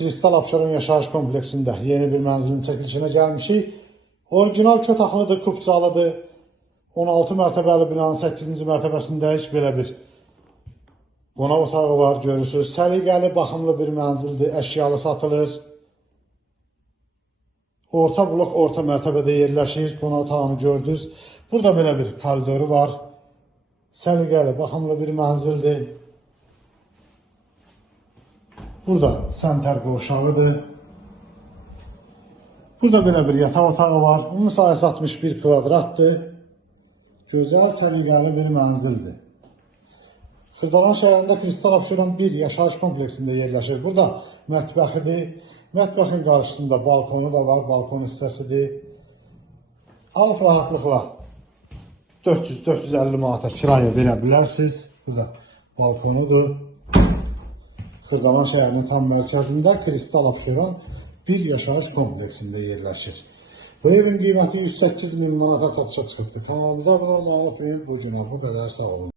Kristal Abşeron yaşayış kompleksində yeni bir mənzilin çəkilişinə gəlmişik. Orijinal kötaxlıdır, kupçalıdır. 16 mərtəbəli binanın 8-ci mərtəbəsindəyik. Belə bir qonaq otağı var, görürsünüz. Səliqəli, baxımlı bir mənzildir, əşyalı satılır. Orta blok, orta mərtəbədə yerləşir. Qonaq otağını gördünüz. Burada belə bir koridoru var. Səliqəli, baxımlı bir mənzildir. Burada səntər qovşağıdır. Burada belə bir yataq otağı var. Onun sayəsi 61 kvadratdır. Gözəl, səliqəli bir mənzildir. Xırdalan şəhərində Kristal Abşeron 1 yaşayış kompleksində yerləşir. Burada mətbəxidir. Mətbəxin qarşısında balkonu da var, balkon hissəsidir. Alıb rahatlıqla 400-450 manata kirayə verə bilərsiniz. Burada balkonudur. Xırdalan şəhərinin tam mərkəzində Kristal Abşeron 1 yaşayış kompleksində yerləşir. Bu evin qiyməti 108 min manata satışa çıxıbdır. Kanalımıza abunə olmağı unutmayın. Bu günə bu qədər, sağ olun.